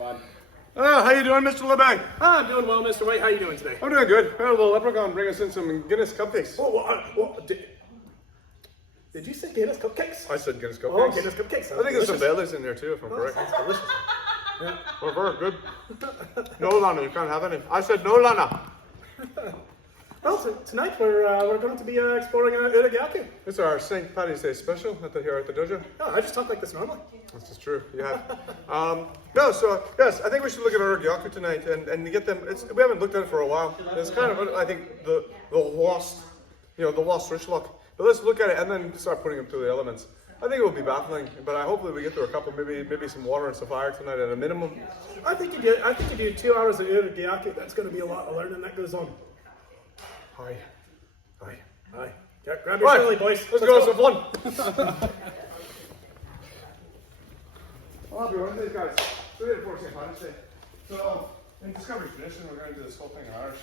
fun. How you doing, Mr. LeBang? I'm doing well, Mr. White. How are you doing today? I'm doing good. We had a little leprechaun bring us in some Guinness cupcakes. Did you say Guinness cupcakes? I said Guinness Oh, cupcakes. Guinness cupcakes. I think there's some Baileys in there too, if I'm correct. That's delicious. Yeah, we're very good. No, Lana, you can't have any. I said no, Lana. Well, tonight we're going to be exploring Gyaku. It's our St. Paddy's Day special here at the dojo. Oh, I just talk like this normally. This is true. You have. Yes, I think we should look at our Gyaku tonight and get them. We haven't looked at it for a while. It's kind of, I think, the lost, the lost rich look. But let's look at it and then start putting them through the elements. I think it will be baffling, but hopefully we get through a couple, maybe some water and some fire tonight at a minimum. I think you do 2 hours of Gyaku. That's going to be a lot of learning that goes on. Hi. Yeah, grab your chili, boys. Let's go have some fun. Well, I'll be one of these guys. So we did it for St. Paddy's Day. So, in Discovery Tradition, we're going to do this whole thing in Irish.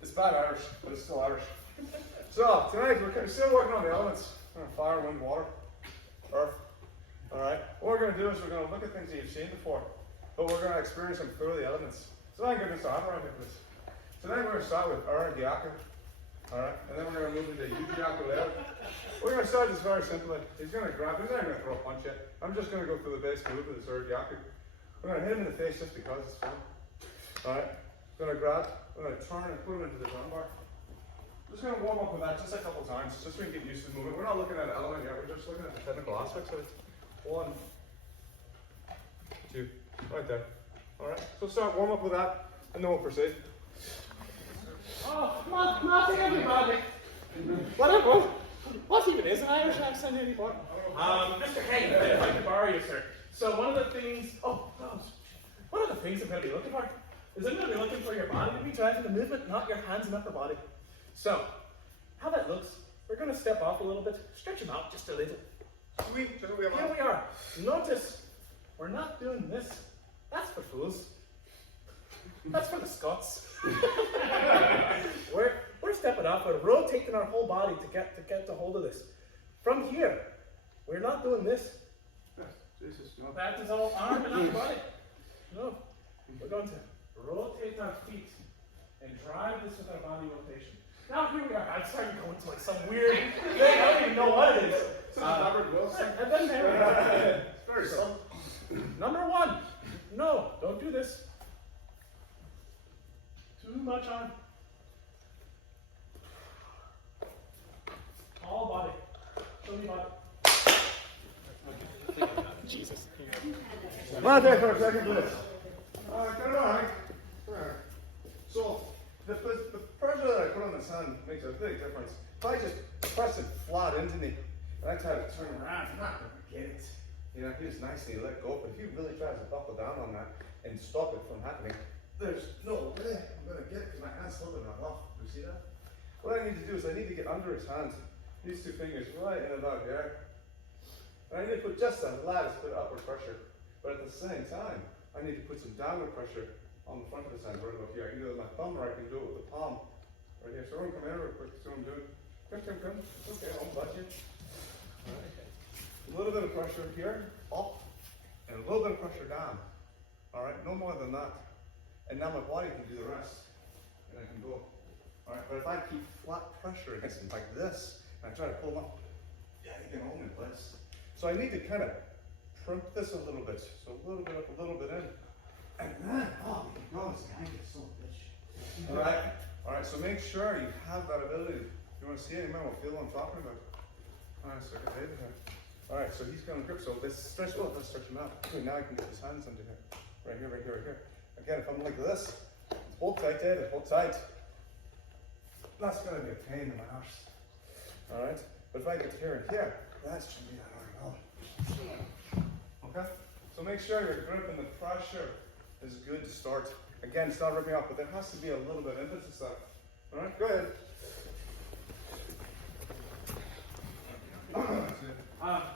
It's bad Irish, but it's still Irish. So, tonight we're still working on the elements. Fire, wind, water, earth. Alright? What we're going to do is we're going to look at things that you've seen before, but we're going to experience them through the elements. So, thank goodness I have around here for this. Tonight we're going to start with Gyaku. Alright? And then we're going to move into Gyaku later. We're going to start this very simply. He's going to grab, he's not going to throw a punch yet. I'm just going to go through the base move of this Gyaku. We're going to hit him in the face just because it's fun. Alright? Going to grab, we're going to turn and put him into the drum bar. Just going to warm up with that just a couple times, just so we can get used to the movement. We're not looking at an element yet, we're just looking at the technical aspects of it. 1, 2, right there. Alright, so start warm up with that, and then we'll proceed. Oh, nothing, everybody. What even is an Irish accent anymore? Mr. Hay, if I could borrow you, sir. So one of the things I'm going to be looking for is I'm going to be looking for your body to be driving the movement, not your hands and upper body. So, how that looks, we're going to step off a little bit, stretch them out just a little. Sweet, Here we are. Notice, we're not doing this. That's for fools. That's for the Scots. We're stepping off. We're rotating our whole body to get the hold of this. From here, we're not doing this. Jesus, no. That is all arm and upper body. No, we're going to rotate our feet and drive this with our body rotation. Now here we are. I'm starting to go into like some weird thing. I don't even know what it is. Robert Wilson. And then there we go. It's very simple. Number 1. No, don't do this. Too much on. All body. Show me body. Jesus. Come there for a second, please. Get it on. So, the pressure that I put on his hand makes a big difference. If I just press it flat into me, and I try to turn around, I'm not going to get it. He just nicely let go, but if he really tries to buckle down on that and stop it from happening, there's no way I'm going to get it because my hand's slipping off. Do you see that? What I need to do is I need to get under his hand, these 2 fingers right in about there. And I need to put just the lightest bit of upward pressure, but at the same time, I need to put some downward pressure on the front of his hand right about here. I can do it with my thumb or I can do it with the palm right here. So I'm going to come in real quick, see what I'm doing. Come. It's okay, I'll budge you. Alright. A little bit of pressure here, up, and a little bit of pressure down. Alright, no more than that. And now my body can do the rest. And I can go. Alright, but if I keep flat pressure against him like this, and I try to pull him up, yeah, he can hold me in place. So I need to kind of primp this a little bit. So a little bit up, a little bit in. And then, oh my God, this guy is so bitch. Alright, so make sure you have that ability. You want to see it? You might want to feel what I'm talking about. Alright, so I can David here. Alright, so he's going to grip. So let's stretch him out. Okay, now I can get his hands under here. Right here. Again, if I'm like this, it's hold tight, David, hold tight. That's going to be a pain in my arse. Alright? But if I get to here and here, that should be that hard at all. Okay? So make sure your grip and the pressure is good to start. Again, it's not ripping off, but there has to be a little bit of emphasis there. Alright, go ahead.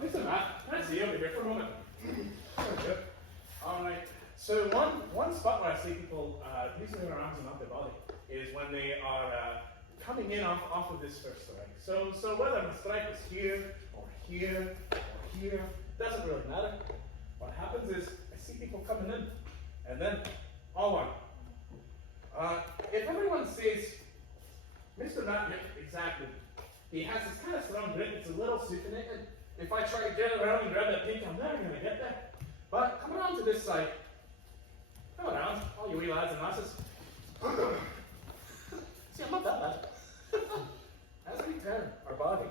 Listen, Matt, can I see you over here for a moment? Alright, so one spot where I see people using their arms and not their body is when they are coming in off of this first strike. So whether the strike is here, or here, or here, doesn't really matter. What happens is, I see people coming in, And then, all one. If everyone sees Mr. Matt, yeah, exactly. He has this kind of strong grip, it's a little supinated. If I try to get around and grab that pink, I'm never going to get there. But come around to this side. Come around, all you wee lads and lasses. See, I'm not that bad. As we turn our body,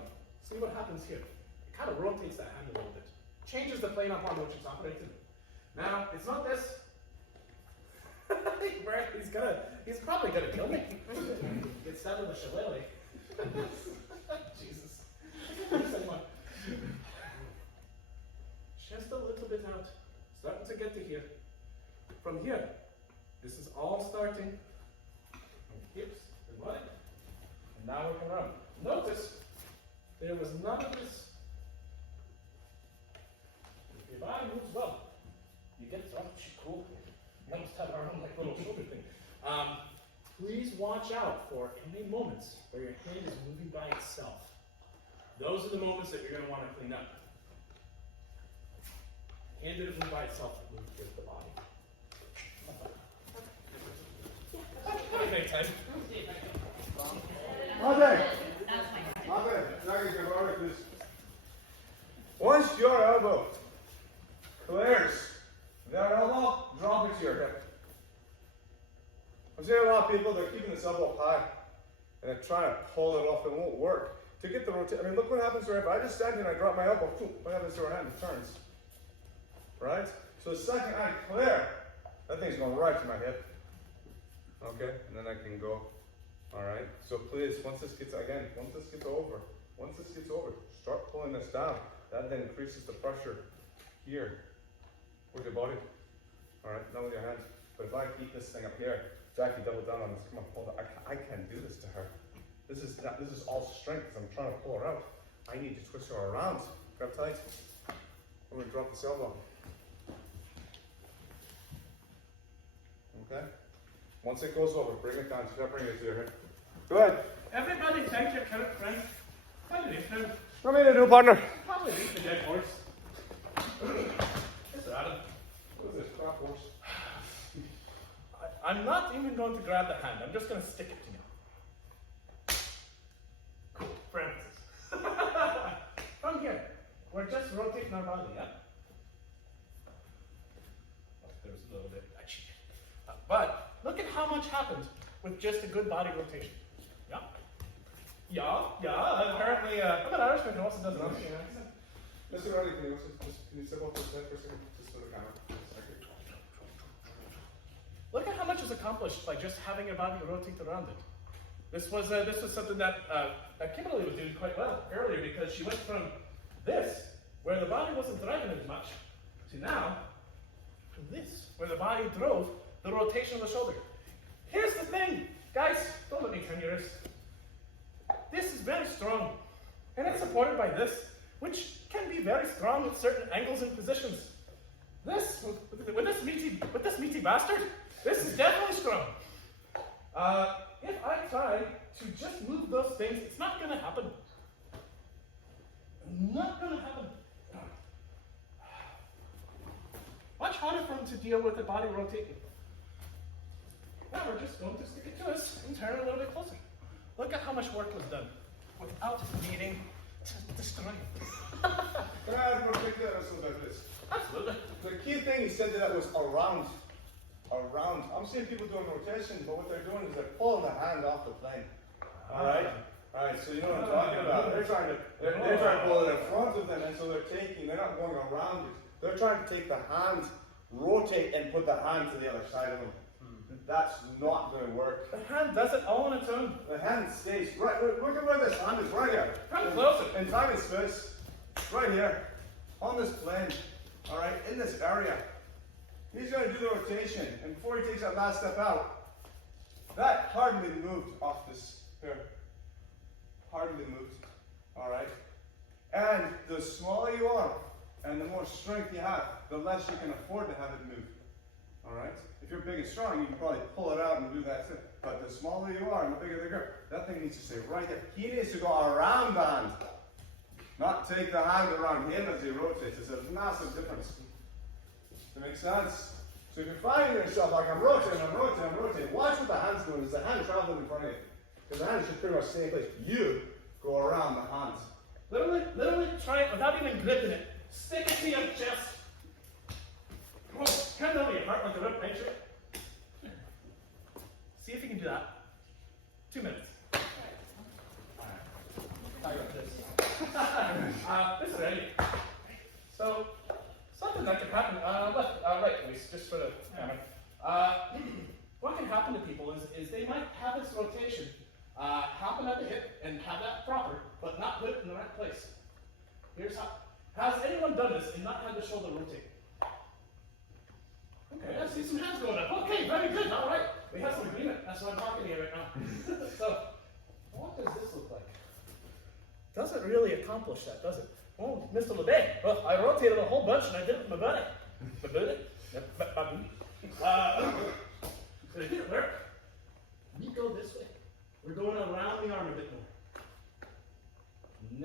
see what happens here. It kind of rotates that hand a little bit. Changes the plane upon which it's operated. Now, it's not this. He's probably gonna kill me. Get stabbed with a shillelagh. Jesus. Just a little bit out. Starting to get to here. From here, this is all starting from hips and leg. And now we come around. Notice, there was none of this. If your body moves well, you get oh, cool. We almost have our own like little shoulder thing. Please watch out for any moments where your hand is moving by itself. Those are the moments that you're going to want to clean up. Hand didn't move by itself, it moved with the body. Okay, Ted. Once your elbow clears that elbow, drop it to your hip. I'm seeing a lot of people, they're keeping this elbow high and they're trying to pull it off. It won't work. To get the rotation, I mean, look what happens to her. If I just stand here and I drop my elbow, what happens to her hand? It turns. Right? So the second I clear, that thing's going right to my hip. Okay? And then I can go. Alright? So please, once this gets over, start pulling this down. That then increases the pressure here with your body. Alright? Not with your hands. But if I keep this thing up here, Jackie, double down on this. Come on, hold on. I can't do this to her. This is all strength because I'm trying to pull her out. I need to twist her around. Grab tight. I'm going to drop this elbow. Okay? Once it goes over, bring it down. You gotta bring it to your head. Go ahead. Everybody take your coat, friend. What do you do? What are you do, partner? Probably beat the dead horse. It's Adam. What is this, crap horse? I'm not even going to grab the hand. I'm just going to stick it to you. Cool. Francis. From here, we're just rotating our body, yeah? Oh, there's a little bit. I cheated. But look at how much happens with just a good body rotation. Yeah? Yeah. Apparently, I'm an Irishman who also does an Australian accent. Mr. Roddy, can you step off the set for a second? Just for the camera. Look at how much is accomplished by just having your body rotate around it. This was something that Kimberly was doing quite well earlier because she went from this, where the body wasn't driving as much, to now, to this, where the body drove the rotation of the shoulder. Here's the thing, guys, don't let me turn your wrist. This is very strong, and it's supported by this, which can be very strong at certain angles and positions. This, with this meaty bastard, this is definitely strong. If I try to just move those things, it's not going to happen. Not going to happen. Much harder for him to deal with the body rotating. Now we're just going to stick it to us and turn a little bit closer. Look at how much work was done without needing to destroy it. Can I ask a particular about this? Absolutely. The key thing he said that was around. I'm seeing people doing rotation, but what they're doing is they're pulling the hand off the plane. Alright, so you know what I'm talking about. They're trying to pull it in front of them, and so they're not going around it. They're trying to take the hand, rotate, and put the hand to the other side of them. That's not going to work. The hand does it all on its own. The hand stays right. Look at where this hand is, right here. Come closer. In time and space, right here, on this plane. Alright, in this area. He's going to do the rotation, and before he takes that last step out, that hardly moved off this here. Hardly moved. Alright? And the smaller you are, and the more strength you have, the less you can afford to have it move. Alright? If you're big and strong, you can probably pull it out and do that. But the smaller you are, and the bigger the grip, that thing needs to stay right there. He needs to go around the hand, not take the hand around him as he rotates. It's a massive difference. Does that make sense? So if you're finding yourself like I'm rotating, watch what the hand's doing. Is the hand traveling in front of you? Because the hand should pretty much stay in place. You go around the hands. Literally try it without even gripping it. Stick it to your chest. Come on, hand down to your heart like a rib picture. See if you can do that. 2 minutes. I got this. This is ready. So, something that can happen. Right, please, just for the camera. What can happen to people is they might have this rotation happen at the hip and have that proper, but not put it in the right place. Here's how. Has anyone done this and not had the shoulder rotate? Okay, I see some hands going up. Okay, very good. All right, we have some agreement. That's what I'm talking to you right now. So, what does this look like? Doesn't really accomplish that, does it? Oh, Mr. LeBay. Well, I rotated a whole bunch and I did it with my buddy. My buddy? So it didn't work. We go this way. We're going around the arm a bit more.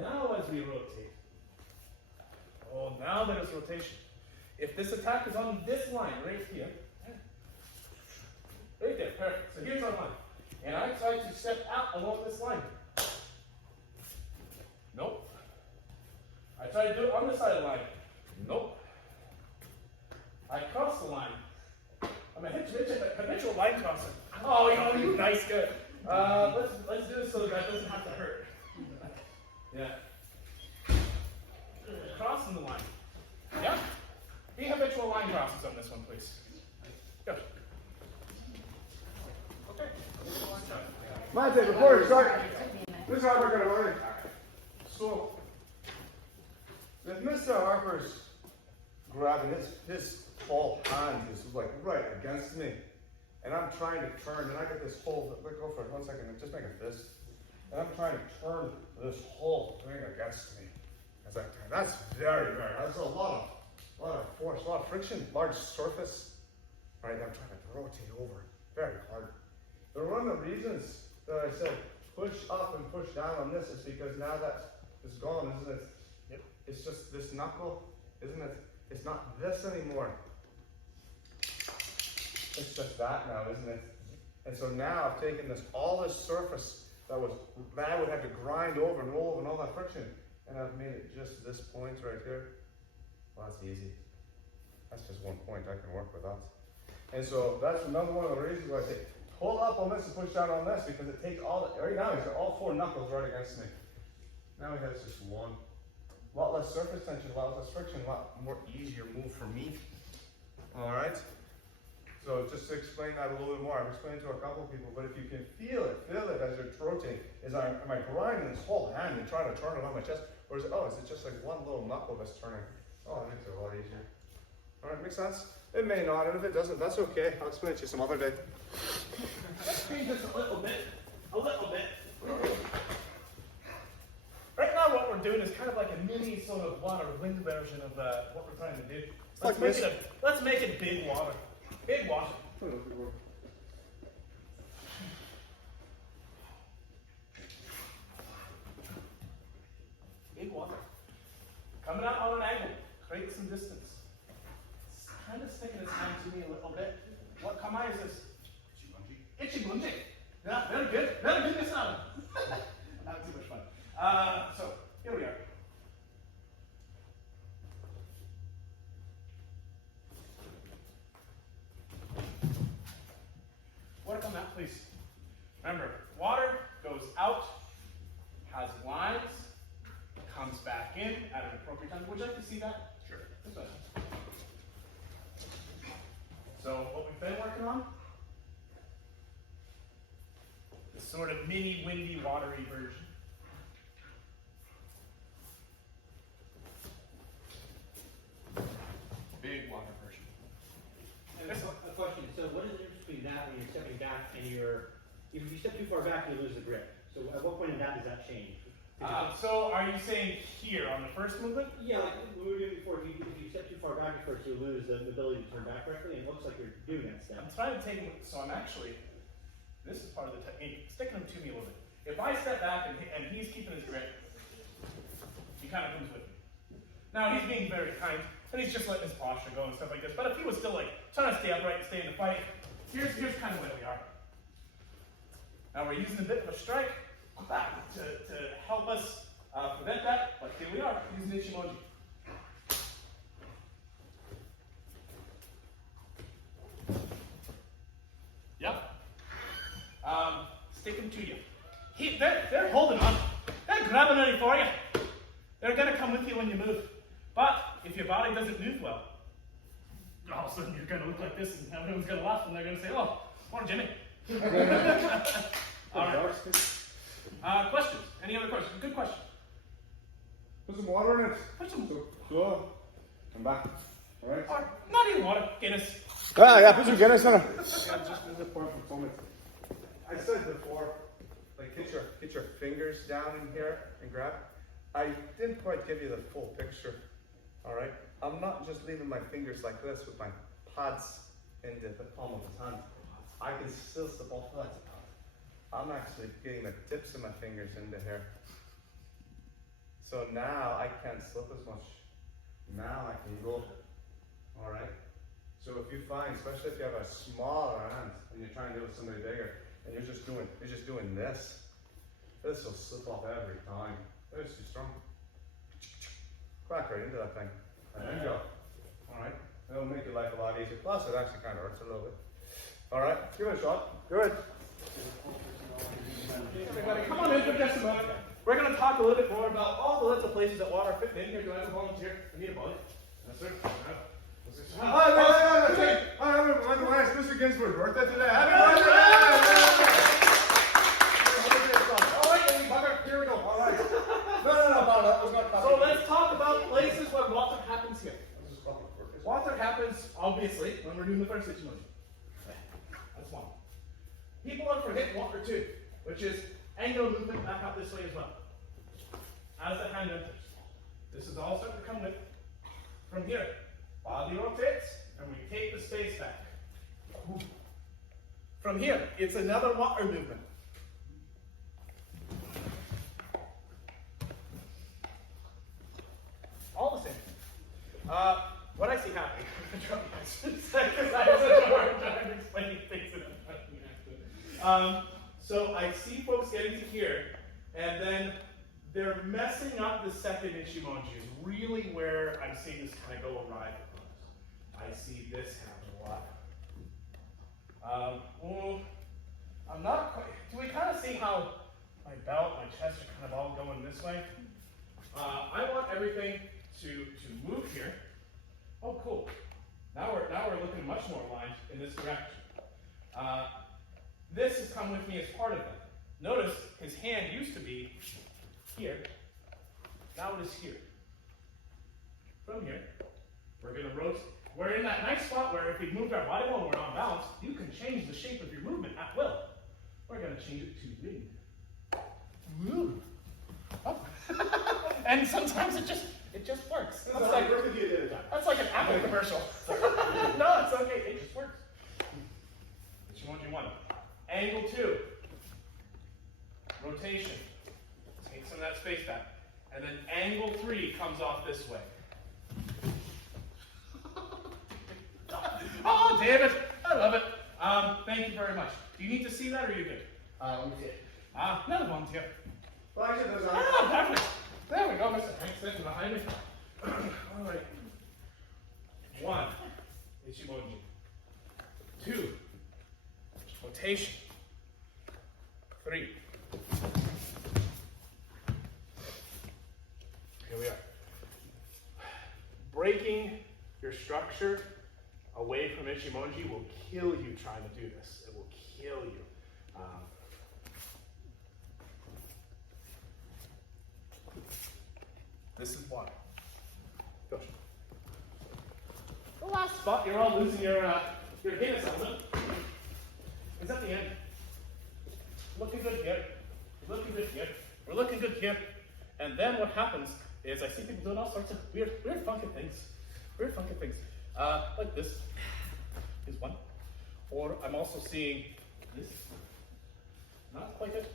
Now as we rotate. Oh, now there's rotation. If this attack is on this line right here, right there, perfect. So here's our line. And I try to step out along this line. Nope. I try to do it on this side of the line. Nope. I cross the line. I'm a habitual line crosser. Oh, you nice guy. Let's do this so that doesn't have to hurt. Yeah. Crossing the line. Yeah. Be habitual line crosses on this one, please. Go. Okay. Monte, before you start, this is how we're going to learn. So, if Mr. Harper's grabbing his whole hand is like right against me, and I'm trying to turn, and I get this whole, go for it, 1 second, just make a fist, and I'm trying to turn this whole thing against me. That's very, that's a lot of force, a lot of friction, large surface, right? I'm trying to rotate over very hard. But one of the reasons that I said push up and push down on this is because now that it's gone, isn't it? Yep. It's just this knuckle, isn't it? It's not this anymore. It's just that now, isn't it? And so now I've taken all this surface that I would have to grind over and roll over and all that friction, and I've made it just this point right here. Well, that's easy. That's just 1 point. I can work with that. And so that's another one of the reasons why I say pull up on this and push down on this, because it takes right now he's got all 4 knuckles right against me. Now he has just one. A lot less surface tension, a lot less friction, a lot more easier move for me. All right. So just to explain that a little bit more, I've explained to a couple of people, but if you can feel it as you're rotating, am I grinding this whole hand and trying to turn it on my chest, or is it just like one little knuckle that's turning? Oh, it makes it a lot easier. All right, makes sense? It may not, and if it doesn't, that's okay. I'll explain it to you some other day. Let's change this a little bit. Right now what we're doing is kind of like a mini sort of water wind version of what we're trying to do. Let's make it big water. Big water. Big water. Coming out on an angle. Create some distance. It's kind of sticking its hand to me a little bit. What kamae is this? Itchy bungee. Yeah, very good. Very good this time. Not too much fun. So, here we are. Work on that, please. Remember, water goes out, has lines, comes back in at an appropriate time. Would you like to see that? Sure. This way. So, what we've been working on? This sort of mini, windy, watery version. Big water version. And a question, so what is the difference between that when you're stepping back and if you step too far back, you lose the grip. So at what point in that does that change? So are you saying here on the first movement? Yeah, like we were doing before, if you step too far back at first, you lose the ability to turn back correctly, and it looks like you're doing that step. I'm trying to take him, so I'm actually, this is part of the technique, sticking him to me a little bit. If I step back and he's keeping his grip, he kind of comes with me. Now he's being very kind, and he's just letting his posture go and stuff like this. But if he was still like trying to stay upright and stay in the fight, here's kind of where we are. Now we're using a bit of a strike to help us prevent that, but here we are, using Ichimoji. Yep. Sticking to you. They're holding on. They're grabbing ready for you. They're going to come with you when you move. But if your body doesn't move well, all of a sudden you're going to look like this and everyone's going to laugh and they're going to say, oh, poor Jimmy. All right. Questions? Any other questions? Good question. Put some water in it. Put some. So, come back. All right. Or not even water. Guinness. Yeah, put some Guinness in it. Yeah, just as a point for comment. I said before, like get your fingers down in here and grab. I didn't quite give you the full picture. All right. I'm not just leaving my fingers like this with my pads into the palm of his hand. I can still slip off that. I'm actually getting the tips of my fingers into here. So now I can't slip as much. Now I can go. All right. So if you find, especially if you have a smaller hand and you're trying to do it with somebody bigger, and you're just doing this, this will slip off every time. It's too strong. Crack right into that thing, and then go. All right. It'll make your life a lot easier. Plus, it actually kind of hurts a little bit. All right. Give it a shot. Good. Everybody, come on in for just a moment. We're going to talk a little bit more about all the little places that water fit in here. Do I have a volunteer? I need a volunteer. Yes, sir. Wait, Mr. Ginsburg's birthday today. Happy birthday! Here we go. All right. No. So let's talk about places where water happens here. Water happens, obviously, when we're doing the first Ichimoji. That's one. People are forgetting water too, which is angular movement back up this way as well. As the hand enters. This is all starting to come with from here. Body rotates, and we take the space back. From here, it's another water movement. All the same. What I see happening, because I have such a hard time explaining things in a accident. So I see folks getting to here, and then they're messing up the second Ichimoji, is really where I'm seeing this kind of go awry. I see this happen a lot. I'm not quite, do we kind of see how my belt, my chest are kind of all going this way? I want everything to move here. Oh, cool. Now we're looking much more aligned in this direction. This has come with me as part of that. Notice his hand used to be here. Now it is here. From here, we're going to rotate. We're in that nice spot where if we moved our body while we're on balance, you can change the shape of your movement at will. We're going to change it to wind. Move. Oh. And sometimes it just works. That's like an Apple commercial. No, it's okay. It just works. Ichimoji 1. Angle 2. Rotation. Take some of that space back. And then angle 3 comes off this way. Oh, David, I love it. Thank you very much. Do you need to see that, or are you good? Let me see it. Another volunteer. Well, Perfect. There we go, Mr. Hank sitting behind me. All right. 1, Ichimoji. 2, rotation. 3. Here we are. Breaking your structure away from Ichimoji will kill you trying to do this. It will kill you. This is one. Go. The last spot, you're all losing your Guinness element. Is at the end. Looking good here. Looking good here. We're looking good here. And then what happens is I see people doing all sorts of weird funky things. Weird funky things. Like this is one. Or I'm also seeing this. Not quite it.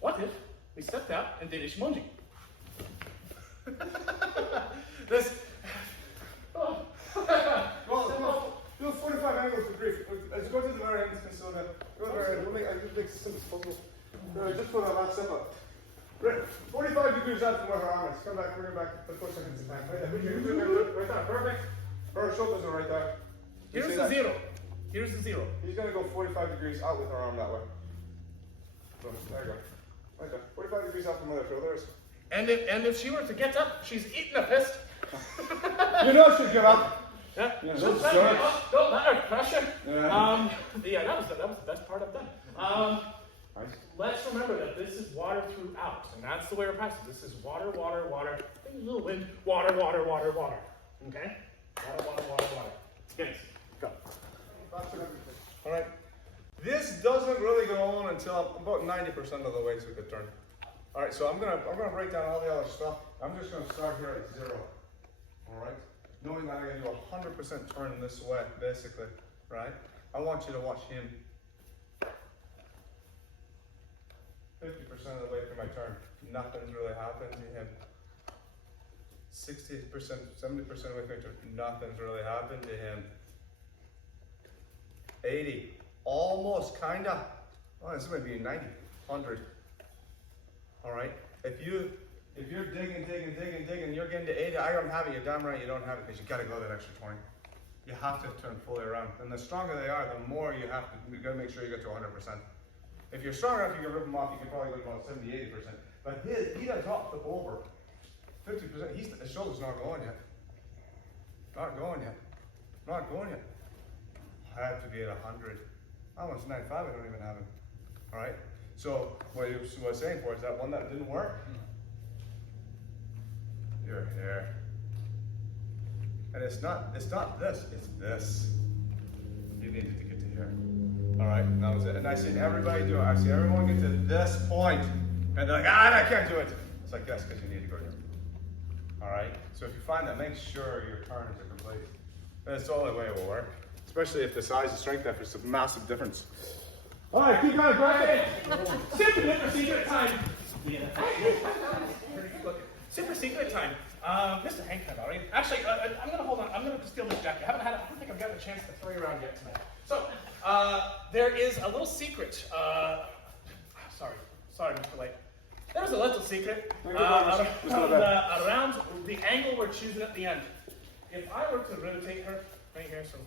What if we stepped out and did Ichimoji? This. Oh. Well, do 45 angles of grief. Let's go to the very end. So go to the very end. I'll just make it as simple as possible. Just put that last step up. Right, 45 degrees out from where her arm is. Come back, bring her back for 4 seconds at a time. Right there, perfect. Her shoulders are right there. Here's the zero. Here's the zero. He's going to go 45 degrees out with her arm that way. So, there you go. Right there. 45 degrees out from where the shoulder is. And if she were to get up, she's eating a fist. You know she'll give up. Yeah. Yeah, She'll that's give right. up. Don't let her crush her. Yeah. Yeah, that was the best part I've done. Let's remember that this is water throughout, and that's the way we're practicing. This is water, water, water. A little wind. Water, water, water, water. Okay? Water, water, water, water. Yes. Go. All right. This doesn't really go on until about 90% of the way through the turn. All right. So I'm gonna break down all the other stuff. I'm just gonna start here at 0. All right. Knowing that I'm gonna do 100% turn this way, basically. Right. I want you to watch him 50% of the way through my turn. Nothing's really happened to him. 60%, 70% of the way through my turn. Nothing's really happened to him. 80, almost, kinda. Oh, this might be 90, 100. All right. If you're digging, you're getting to 80, I don't have it. You're damn right you don't have it because you got to go that extra 20. You have to turn fully around. And the stronger they are, the more you have to. You got to make sure you get to 100%. If you're strong enough, you can rip them off. You can probably go to about 70, 80%. But he does not flip over. 50%. His shoulder's not going yet. Not going yet. Not going yet. I have to be at 100. Almost 95, I don't even have him. All right? So, what I was saying for is that one that didn't work. You're here. And it's not this, it's this. You needed to get to here. All right, and that was it. And I see everybody do it. I see everyone get to this point, and they're like, I can't do it. It's like, yes, because you need to go here. All right? So if you find that, make sure your turns are complete. That's the only way it will work. Especially if the size and strength difference is a massive difference. All right, keep going, Brian. Super duper secret time. Super secret time. Mr. Hank, all right? Actually, I'm gonna hold on. I'm gonna steal this jacket. I don't think I've got a chance to throw you around yet tonight. So, there is a little secret. Sorry, Mr. Lake. There's a little secret around the angle we're choosing at the end. If I were to rotate her right here, so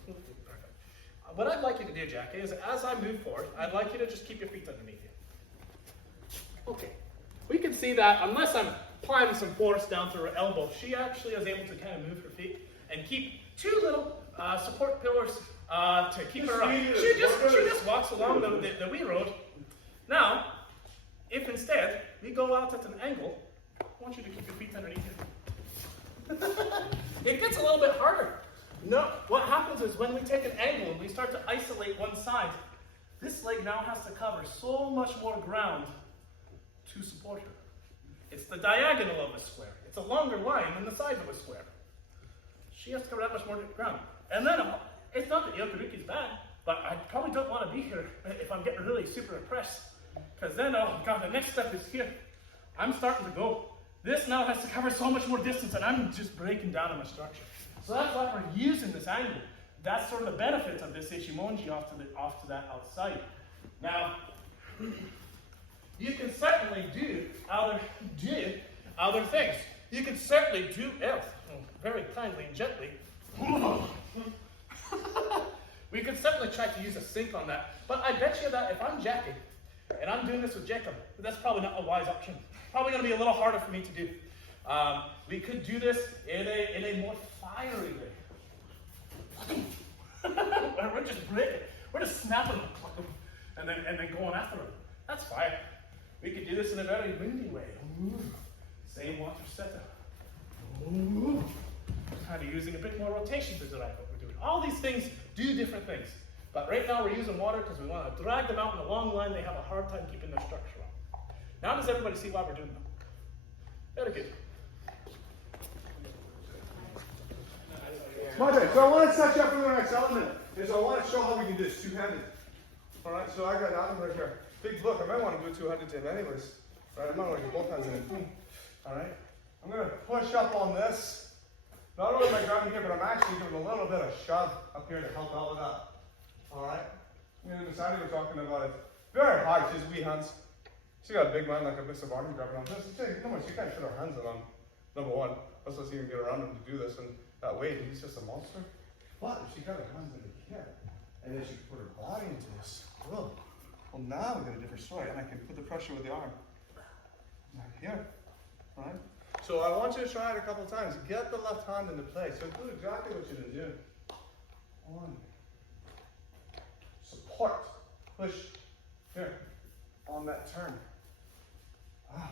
what I'd like you to do, Jackie, is as I move forward, I'd like you to just keep your feet underneath you. Okay. We can see that unless I'm applying some force down through her elbow, she actually is able to kind of move her feet and keep two little support pillars to keep her up. She just walks along the wee road. Now, if instead we go out at an angle, I want you to keep your feet underneath you. It gets a little bit harder. No, what happens is when we take an angle and we start to isolate one side, this leg now has to cover so much more ground to support her. It's the diagonal of a square. It's a longer line than the side of a square. She has to cover that much more ground. And then, it's not that Yokoruki is bad, but I probably don't want to be here if I'm getting really super oppressed. Because then, oh God, the next step is here. I'm starting to go. This now has to cover so much more distance, and I'm just breaking down on my structure. So that's why we're using this angle. That's sort of the benefits of this Ichimonji off to that outside. Now, you can certainly do other things. You can certainly do very kindly and gently. We can certainly try to use a sink on that. But I bet you that if I'm Jackie, and I'm doing this with Jacob, that's probably not a wise option. Probably going to be a little harder for me to do. We could do this in a more fiery way. We're just breaking. We're just snapping and then going after them. That's fire. We could do this in a very windy way. Ooh. Same water setup. Ooh. Kind of using a bit more rotation to direct what we're doing. All these things do different things. But right now we're using water because we want to drag them out in a long line. They have a hard time keeping their structure up. Now does everybody see why we're doing that? Very good. Okay, so I want to set you up for the next element. Is I want to show how we can do this two-handed. All right, so I got that one right here. Big look, I might want to do two-handed to him anyways. All right, I might want to get both hands in it. All right, I'm going to push up on this. Not only am I grabbing here, but I'm actually doing a little bit of shove up here to help out with that. Alright? We decided we're talking about it. Very hard, she's wee hands. She got a big man like a Mr. Barton grabbing on this. Come on, she can't fit her hands on number one. Let's see him get around him to do this, and that weight, he's just a monster. But if she got her hands into here, and then she put her body into this, well now we got a different story, and I can put the pressure with the arm. Like here, right? So I want you to try it a couple of times. Get the left hand into place. So do exactly what you're doing. On. Support. Push. Here. On that turn. Ah.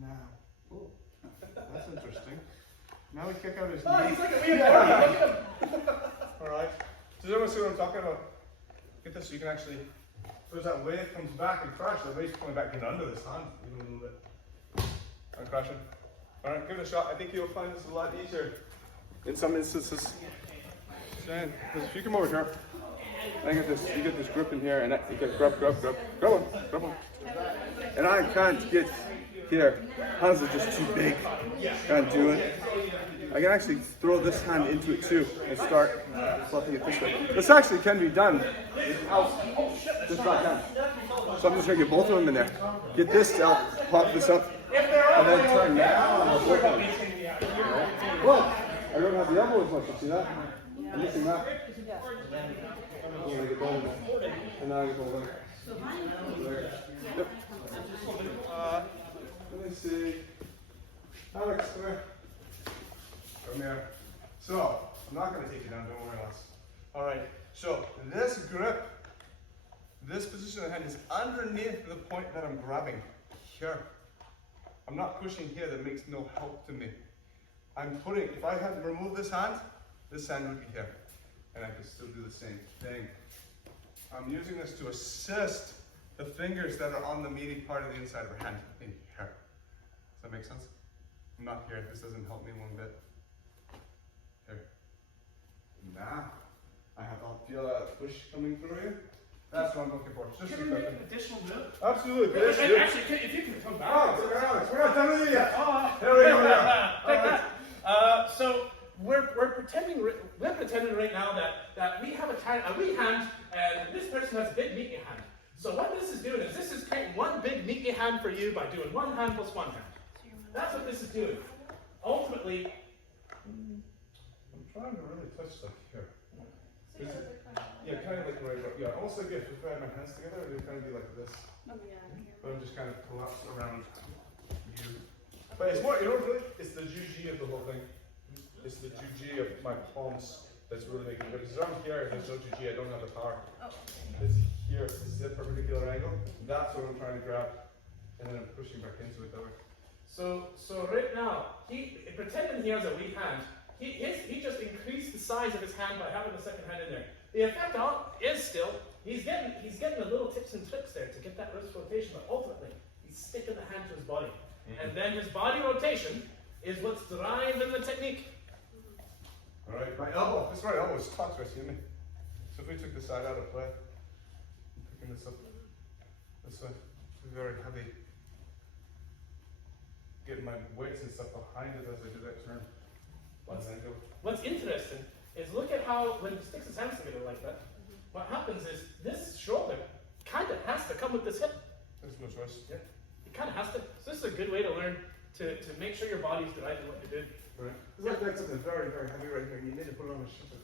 Now. Oh. That's interesting. Now we kick out his knee. Oh, he's like a weird boy. Look at him. Alright. Does everyone see what I'm talking about? Get this so you can actually, so as that wave comes back and crash, the wave's coming back in under this hand, even a little bit. And crashing. Alright, give it a shot. I think you'll find this a lot easier in some instances. Shane, if you come over here, I get this, you get this grip in here, and you get grab one. And I can't get here. Hands are just too big. Can't do it. I can actually throw this hand into it too and start fluffing it this way. This actually can be done without this right hand. So I'm just going to get both of them in there. Get this out, pop this up, and then turn down. Well, I don't have the elbow as much. You see that? I'm missing that. I'm going to get both of them. And now I get both of them. Yep. Let me see. Alex, come here. Come here. So, I'm not going to take you down, don't worry, Alex. Alright, so this grip, this position of the hand is underneath the point that I'm grabbing. Here. I'm not pushing here, that makes no help to me. I'm putting, if I had to remove this hand would be here. And I could still do the same thing. I'm using this to assist the fingers that are on the meaty part of the inside of her hand in here. Does that make sense? I'm not here, this doesn't help me one bit. Here. Now, I have to feel that push coming through you. That's what I'm looking for. Just Can we make an additional move? absolutely. Actually, if you can come back. Oh, Alex, we're not done with it yet. There we go. So we're pretending right now that we have a wee hand, and this person has a big meaty hand. So what this is doing is this is creating one big meaty hand for you by doing one hand plus one hand. That's what this is doing. Ultimately, I'm trying to really touch stuff here. Yeah, kind of like right up. Yeah, almost like if I had my hands together, it would kind of be like this. But I'm just kind of collapsed around you. But it's more, you know what really? It's the juji of the whole thing. It's the juji of my palms that's really making it. Because around here, there's no juji, I don't have the power. It's here, this is it, perpendicular angle. That's what I'm trying to grab. And then I'm pushing back into it that way. so right now, pretending he has a weak hand, he just increased the size of his hand by having the second hand in there. The effect is still, he's getting the little tips and tricks there to get that wrist rotation, but ultimately, he's sticking the hand to his body. And then his body rotation is what's driving the technique. Alright, my elbow, this right elbow is tucked right in me. So if we took the side out of play, I'm picking this up this way, it's very heavy. Getting my weights and stuff behind it as I do that turn. What's interesting is look at how, when he sticks his hands together like that, what happens is this shoulder kind of has to come with this hip. There's no choice. Yeah. It kind of has to. So this is a good way to learn to make sure your body's driving what you're doing. Right. It's like something very, very heavy right here. You need to put it on the shoulder.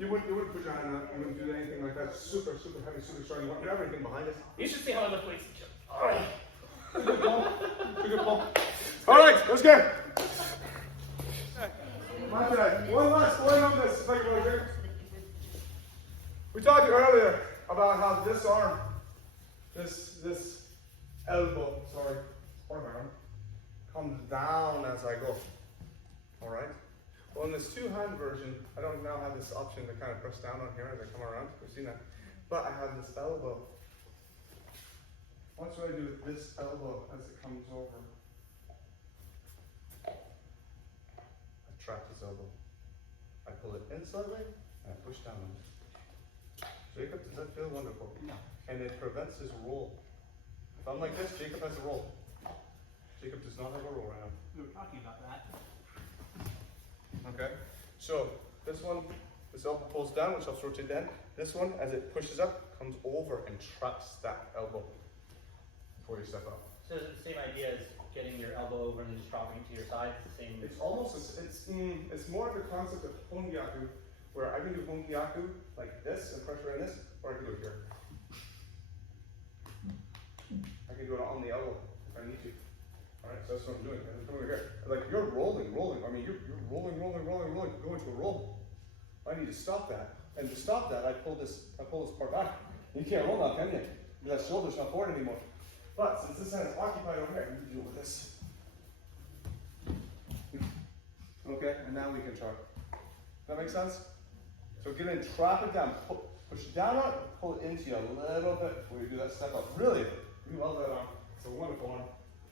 You wouldn't put your hand on it. You wouldn't do anything like that. Super, super heavy, super strong. You want everything behind it. You should see how I lift weights. Alright. Good ball. Good ball. Alright, let's go. One last point on this. We talked earlier about how this arm, this elbow, or arm, comes down as I go. Alright? Well, in this two-hand version, I don't now have this option to kind of press down on here as I come around. We've seen that. But I have this elbow. What do I do with this elbow as it comes over? I trap this elbow. I pull it in slightly, and I push down on it. Jacob, does that feel wonderful? No. And it prevents his roll. If I'm like this, Jacob has a roll. Jacob does not have a roll right now. We were talking about that. okay? So this one, this elbow pulls down, which helps rotate the head. This one, as it pushes up, comes over and traps that elbow before you step up. So is it the same idea as getting your elbow over and just dropping it to your side? It's the same. It's almost, it's more of the concept of Gyaku, where I can do Gyaku like this and pressure in this, or I can do it here. I can do it on the elbow if I need to. Alright, so that's what I'm doing. I'm coming over here. Like you're rolling. I mean, you're rolling, going to a roll. I need to stop that. And to stop that, I pull this part back. You can't roll now, can you? That shoulder's not forward anymore. But since this hand is occupied over here, I need to deal with this. Okay, and now we can try. That make sense? So get in, trap it down, push it down on it, pull it into you a little bit before you do that step up. Really, you love that arm. It's a wonderful arm.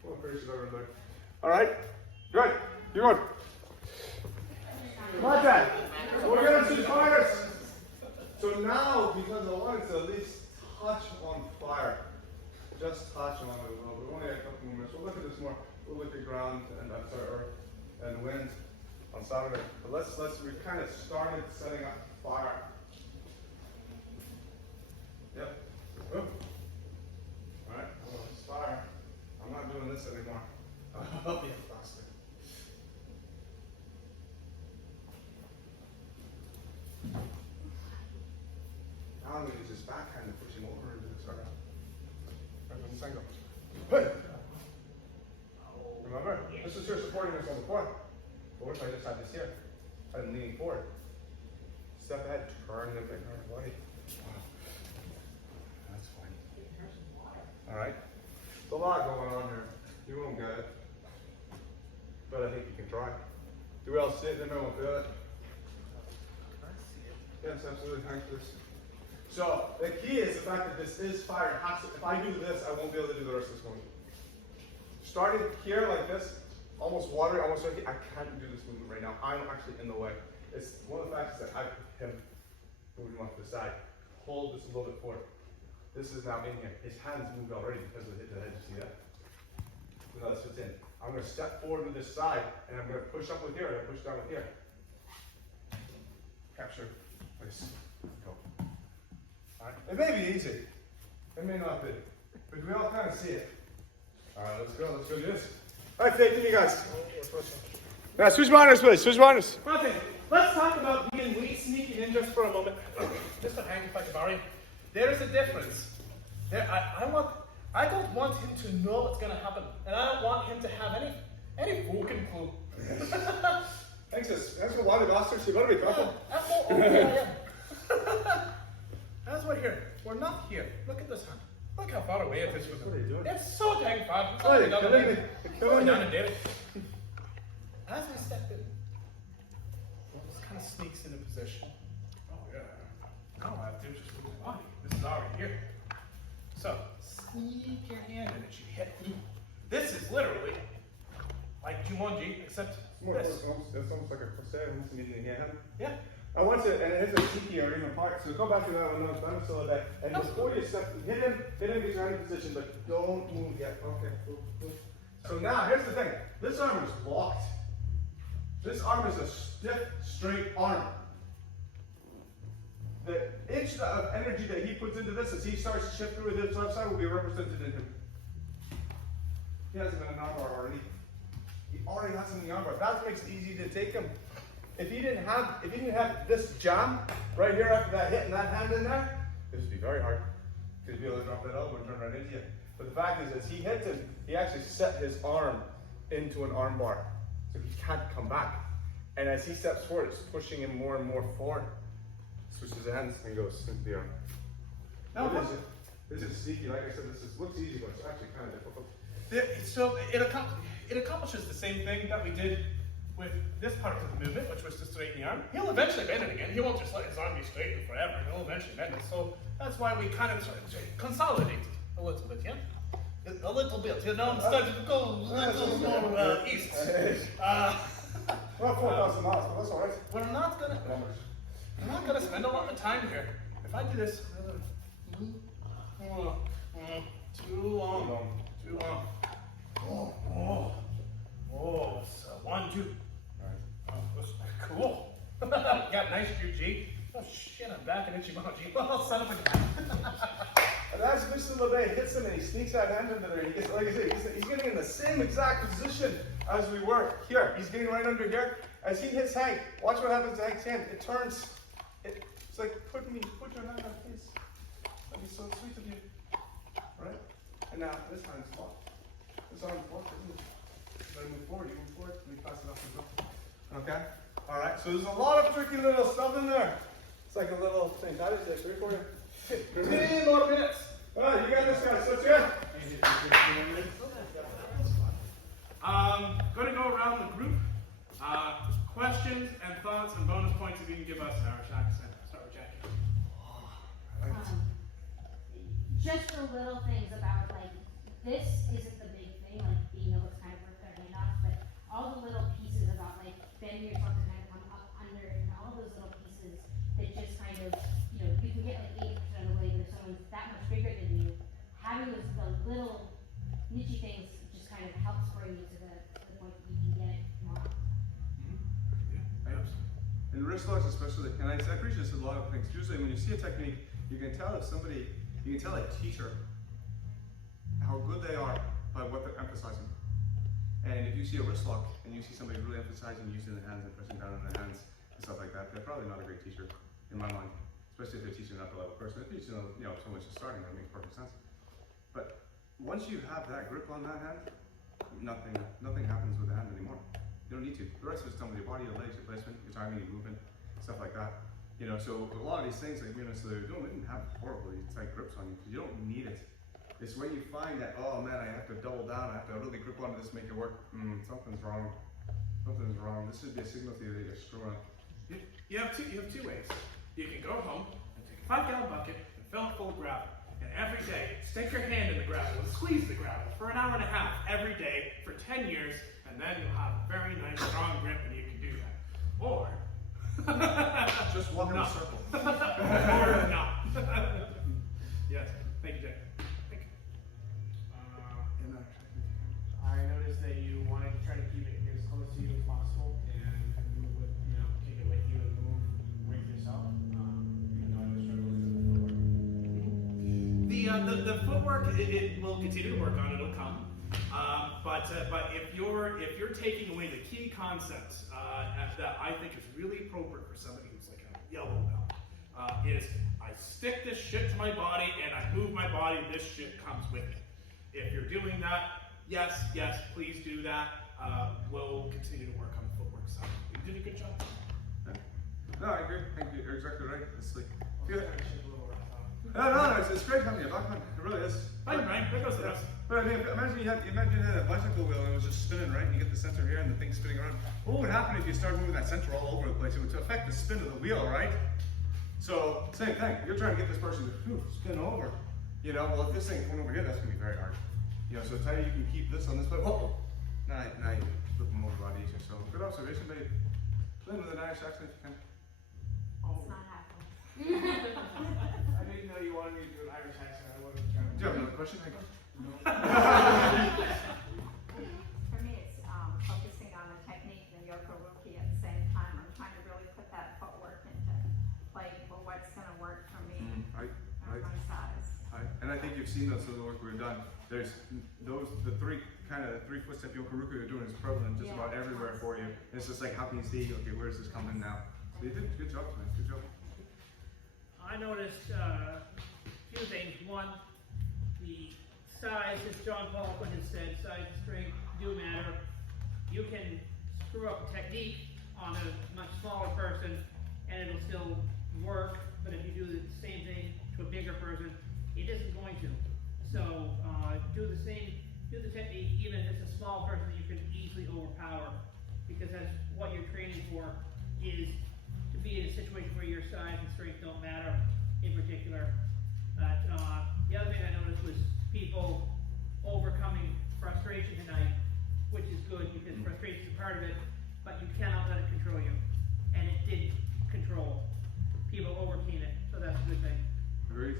What a gracious ever there. All right, good. You're good. Come on, Dad. So we're going to the fires. So now, because I wanted to at least touch on fire, just touch on it a little bit. We only have a couple more minutes. We'll look at this more. We'll look at ground and earth and wind on Saturday. But we kind of started setting up fire. Yep. Good. All right. Well, it's fire. I'm not doing this anymore. I'll be faster. Now I'm going to use this backhand to push him over into this area. Hey! Remember? This is your supporting us on the floor. But what if I just had this here? I'm leaning forward. Step ahead, turn the finger, body. That's funny. Alright? There's a lot going on here. You won't get it. But I think you can try. Do we all see it? Then no one will feel it. I see it. Yes, absolutely. Thanks, Bruce. So the key is the fact that this is fire. If I do this, I won't be able to do the rest of this movement. Starting here like this, almost watery, almost empty, I can't do this movement right now. I'm actually in the way. It's one of the facts that I put him, moving off to the side. Hold this a little bit forward. This is now in here. His hands moved already because of the hit to the head. You see that? So now this fits in. I'm going to step forward to this side, and I'm going to push up with here, and I push down with here. Capture. Place. Go. Alright. It may be easy. It may not be. But we all kind of see it. Alright, let's go. Let's go do this. Alright, thank you guys. Yeah, switch monitors, please. Switch monitors. Okay, let's talk about being wee sneaking in just for a moment. Just to hang if I can borrow you. There is a difference. I don't want him to know what's going to happen, and I don't want him to have any fucking clue. Thanks for a lot of bastards. You better be careful. That's how old I am. As we're here, we're not here. Look at this hand. Look how far away it is from What are you doing? It's so dang far. It's Oh, only you're down killing in me. David. You're It's only killing down me. in David. As we step in, this kind of sneaks into position. Oh yeah. Now I have to just move my body. This is already here. So sneak your hand in and you hit. This is literally like Jumanji, except this. It's almost like a crusade. I'm just needing to hear him. Yeah. I want to, and it is a cheeky or even part. So go back to that one. I'm still at that. And before you step, hit him, get your hand in position, but don't move yet. Okay, cool. So now, here's the thing. This arm is locked. This arm is a stiff, straight arm. The inch of energy that he puts into this as he starts to shift through this left side will be represented in him. He has him in an armbar already. He already has him in the armbar. That makes it easy to take him. If he didn't have this jam right here after that hit and that hand in there, this would be very hard. He'd be able to drop that elbow and turn right into you. But the fact is, as he hits him, he actually set his arm into an arm bar. So he can't come back. And as he steps forward, it's pushing him more and more forward. Switches his hands and goes into the arm. Now, this is sneaky. Like I said, looks easy, but it's actually kind of difficult. So it accomplishes the same thing that we did with this part of the movement, which was to straighten the arm. He'll eventually bend it again. He won't just let his arm be straightened forever. He'll eventually bend it. So that's why we kind of consolidate a little bit, yeah? A little bit. You know, instead of go a little more east. Well, 4,000 miles, but that's all right. We're not gonna spend a lot of time here. If I do this, too long. Oh, it's 1, 2. Cool. nice of you, G. Oh shit, I'm back in Ichimonji. Oh, son of a gun. And as Mr. LeBay hits him and he sneaks that hand into there, he gets, like I say, he's getting in the same exact position as we were here. He's getting right under here. As he hits Hank, watch what happens to Hank's hand. It turns. It's like, put your hand on his. That'd be so sweet of you. Right? And now, this hand's blocked. This arm's blocked, isn't it? When I move forward, you move forward, and we pass it off as well. Okay? Alright, so there's a lot of tricky little stuff in there. It's like a little thing. That is like 3 4 15 more minutes. Alright, you got this guy. So yeah. Going to go around the group. Questions and thoughts and bonus points if you can give us Irish accent. Start with Jackie. Just the little things about like this isn't the big thing, like being able to kind of work their hand off, but all the little pieces about like bending yourself to kind of come up under and all those little pieces that just kind of, you know, you can get like 80% of the way, but if someone's that much bigger than you, having those the little niche things just kind of helps bring you to the point that you can get it more. In wrist locks especially, and I preach this in a lot of things. Usually when you see a technique, you can tell if somebody, you can tell a teacher how good they are by what they're emphasizing. And if you see a wrist lock and you see somebody really emphasizing using the hands and pressing down on the hands and stuff like that, they're probably not a great teacher, in my mind. Especially if they're teaching an upper level person. If they're teaching, you know, someone's just starting, that makes perfect sense. But once you have that grip on that hand, nothing happens with the hand anymore. You don't need to. The rest of it's done with your body, your legs, your placement, your timing, your movement, stuff like that. You know, so a lot of these things, like we didn't have horribly tight grips on you because you don't need it. It's when you find that, oh man, I have to double down, I have to really grip onto this to make it work. Something's wrong. Something's wrong. This should be a signal to you that you're screwing. You have two ways. You can go home and take a 5-gallon bucket and fill it full of gravel. And every day, stick your hand in the gravel and squeeze the gravel for an hour and a half every day for 10 years, and then you'll have a very nice, strong grip and you can do that. Or, Just walk in a circle. or not. Yes, thank you, Jack. Thank you. I noticed that you wanted to try to keep it as close to you as possible and move with, you know, take it with you and move with yourself. Even though I was struggling with The footwork, it will continue to work on. It'll come. But if you're taking away the key concepts that I think is really appropriate for somebody who's like a yellow belt, is I stick this shit to my body and I move my body. This shit comes with it. If you're doing that, yes, please do that. We'll continue to work on the footwork side. You did a good job. No, I agree. I think you're exactly right. It's like, you. feel it. A little rough, huh? No, it's great having you back, man. It really is. Fine, Brian. That goes to us. But I mean, imagine you had a bicycle wheel and it was just spinning, right? And you get the center here and the thing's spinning around. What would happen if you start moving that center all over the place? It would affect the spin of the wheel, right? So, same thing. You're trying to get this person to spin over. You know, well, if this thing's going over here, that's going to be very hard. You know, so it's how you can keep this on this, but now you flip them over a lot easier. So, good observation, babe. Play with an Irish accent if you can. It's not happening. I didn't know you wanted me to do an Irish accent. I wasn't trying to. Do you have another question? For me, it's focusing on the technique and yokoruki at the same time. I'm trying to really put that footwork into play for what's going to work for me Right. on my size. Right. And I think you've seen those of the work we've done. There's the three footstep yokoruku you're doing is prevalent just about everywhere for you. And it's just like, how can you see, okay, where's this coming now? So you did a good job tonight. Good job. I noticed a few things. One, the size, as John Paul has said, size and strength do matter. You can screw up a technique on a much smaller person and it'll still work, but if you do the same thing to a bigger person, it isn't going to. So do the technique even if it's a small person that you can easily overpower, because that's what you're training for, is to be in a situation where your size and strength don't matter in particular. The other thing I noticed was people overcoming frustration tonight, which is good because frustration is a part of it, but you cannot let it control you. And it did control. People overcame it, so that's a good thing. Agreed.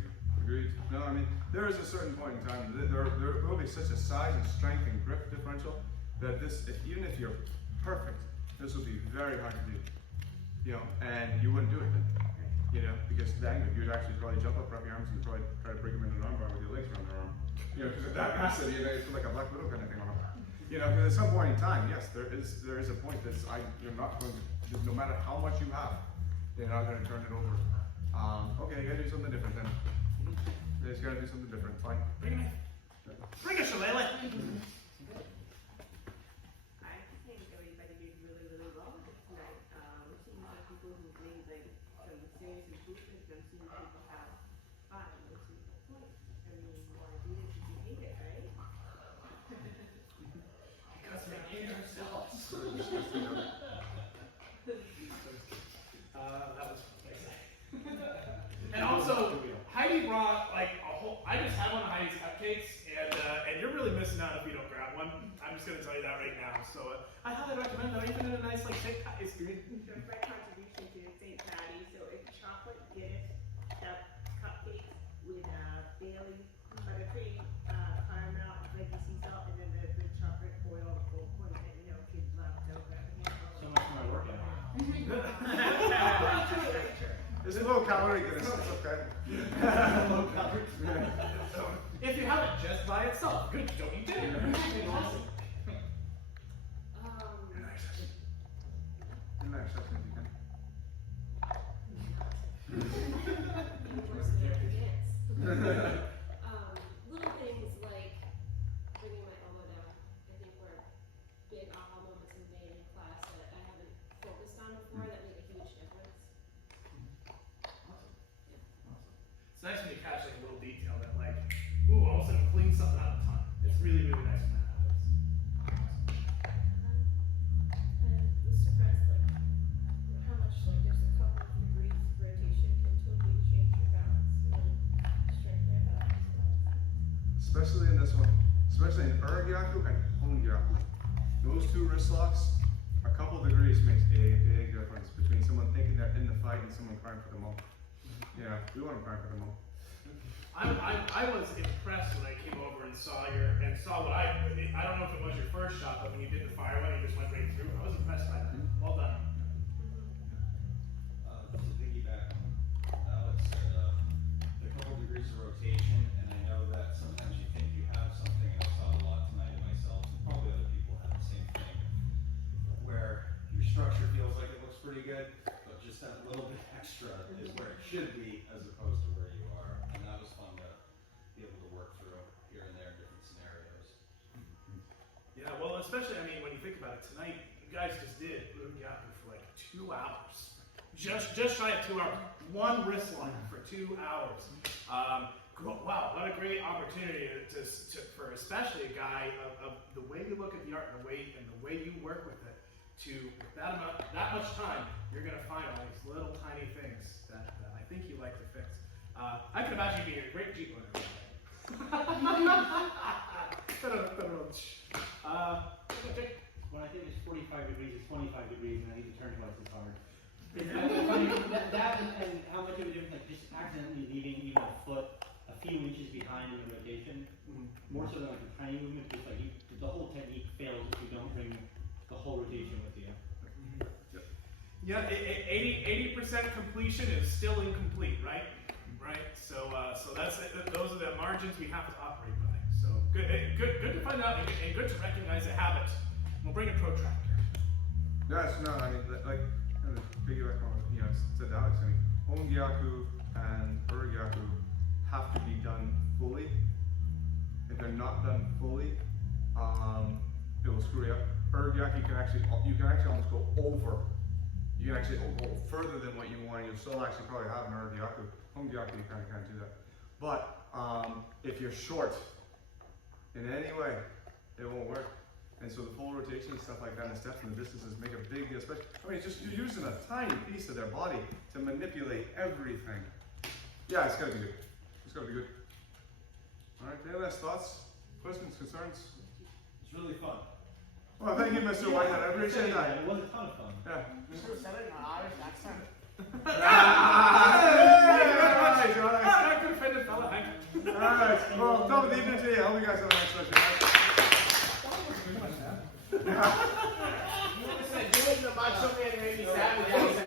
No, I mean, there is a certain point in time, there will be such a size and strength and grip differential that even if you're perfect, this will be very hard to do. you know, and you wouldn't do it then, you know, because then you'd actually probably jump up, wrap your arms, and probably try to break them in an armbar with your legs around their arm. You know, because that massive, you know, it's like a Black Widow kind of thing on them. You know, because at some point in time, yes, there is a point that's you're not going to, no matter how much you have, you're not going to turn it over. Okay, you gotta do something different then. You just gotta do something different. Fine. Bring it. Bring it, Shalele. I think everybody did really, really well tonight. Seeing some people who made like some serious improvements and seeing people have fun, which is the point. I mean, why do it if you hate it, right? Because we hate ourselves. That was and also, Heidi brought like a whole. I just had one of Heidi's cupcakes, and you're really missing out if you don't grab one. I'm just gonna tell you that right now. So I highly recommend that. I even did a nice like St. Patty's food. So my contribution to St. Patty, so it's chocolate Guinness cupcakes with Bailey buttercream, caramel, veggie sea salt, and then the chocolate foil gold point that you know kids love. So So much for my workout. There's a low calorie Guinness, it's okay. Low calories. If you have it just by itself, good. Don't eat it. You're nice. That's what you can. Little things like bringing my elbow down, I think were big aha moments we made in class that I haven't focused on before that make a huge difference. It's nice when you catch like a little detail that like, ooh, all of a sudden clean something out of time. It's really, really nice when that happens. And was surprised like how much like just a couple of degrees of rotation can totally change your balance and strength and balance. Especially in this one. Especially in Gyaku and Gyaku. Those two wrist locks, a couple degrees makes a big difference between someone thinking they're in the fight and someone crying for the mom. Yeah, we want to cry for the mom. I was impressed when I came over and saw what I don't know if it was your first shot, but when you did the fire one, you just went right through. I was impressed by that. Well done. Just to piggyback on what Alex said, the couple degrees of rotation, and I know that sometimes you think you have something, and I saw it a lot tonight in myself, and probably other people have the same thing, where your structure feels like it looks pretty good, but just that little bit extra is where it should be, as opposed to where you are, and that was fun to be able to work through here and there in different scenarios. Yeah, well, especially I mean when you think about it tonight, you guys just did Gyaku for like 2 hours. Just shy of 2 hours. One wrist line for 2 hours. Wow, what a great opportunity for especially a guy of the way you look at the art and the way you work with it. With that much time, you're gonna find all these little tiny things that I think you like to fix. I could imagine you being a great Jeep owner. When I think it's 45 degrees, it's 25 degrees, and I need to turn twice as hard. That and how much of a difference, like just accidentally leaving even a foot a few inches behind in the rotation, more so than like a tiny movement, just like the whole technique fails if you don't bring the whole rotation with you. Yeah, 80% completion is still incomplete, right? Right. So that's it. Those are the margins we have to operate by. So good to find out and good to recognize a habit. We'll bring a protractor. Yes, no, I mean, like, kind of piggyback on what, said Alex, I mean, Gyaku and Gyaku have to be done fully. If they're not done fully, it will screw you up. Gyaku, you can actually almost go over. You can actually go further than what you want. You'll still actually probably have an Gyaku. Gyaku, you kind of can't do that. But if you're short in any way, it won't work. And so the full rotation and stuff like that, and the steps and the distances make a big, especially, I mean, it's just you're using a tiny piece of their body to manipulate everything. Yeah, it's gotta be good. It's gotta be good. All right, any last thoughts, questions, concerns? It's really fun. Well, thank you, Mr. Whitehead. I appreciate that. It was a ton of fun. Yeah. You should have said it in an Irish accent. I could offend a fella. Thank you. All right. Well, top of the evening to you. I hope you guys have a nice session.